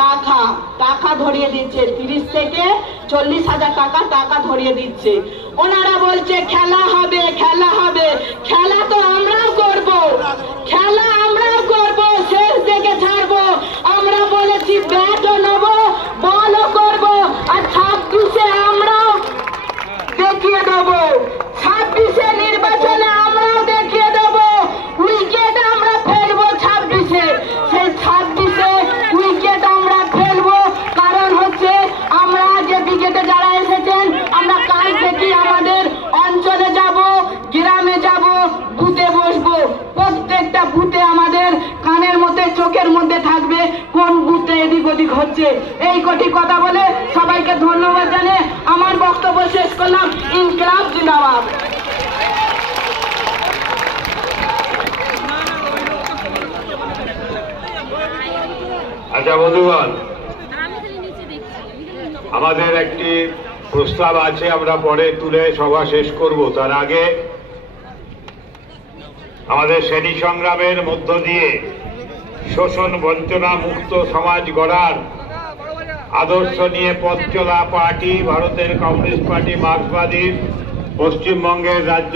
টাকা টাকা ধরিয়ে দিচ্ছে, 30 থেকে 40,000 টাকা ধরিয়ে দিচ্ছে। ওনারা বলছে খেলা হবে, খেলা হবে। খেলা তো আমরাও করব, খেলা আমরাও করব, শেষ দিকে ছাড়বো। আমরা বলেছি ব্যাটও নেবো, বলও করবো, আর 26-এ আমরাও দেখিয়ে দেবো। 26-এ নির্বাচনে আমরাও দেখিয়ে দেবো। উইকেট আমরা ফেলবো 26-এ, সেই 26-এ উইকেট আমরা ফেলবো। কারণ হচ্ছে আমরা যে উইকেটে যারা এসেছেন, আমরা কাল থেকে আমাদের অঞ্চলে যাব, গ্রামে যাব, বুথে বসবো। প্রত্যেকটা বুথে আমাদের কানের মধ্যে, চোখের মধ্যে থাকবে কোন বুথে এদিক ওদিক হচ্ছে। এই কটি কথা বলে সবাইকে ধন্যবাদ জানিয়ে আমার বক্তব্য শেষ করলাম। ইনকিলাব জিন্দাবাদ। আচ্ছা বন্ধুগণ, আমাদের একটি প্রস্তাব আছে, আমরা পরে তুলে সভা শেষ করব। তার আগে আমাদের শ্রেণী সংগ্রামের মধ্য দিয়ে শোষণ বঞ্চনা মুক্ত সমাজ গড়ার আদর্শ নিয়ে পথ চলা পার্টি ভারতের কমিউনিস্ট পার্টি মার্ক্সবাদী পশ্চিমবঙ্গের রাজ্য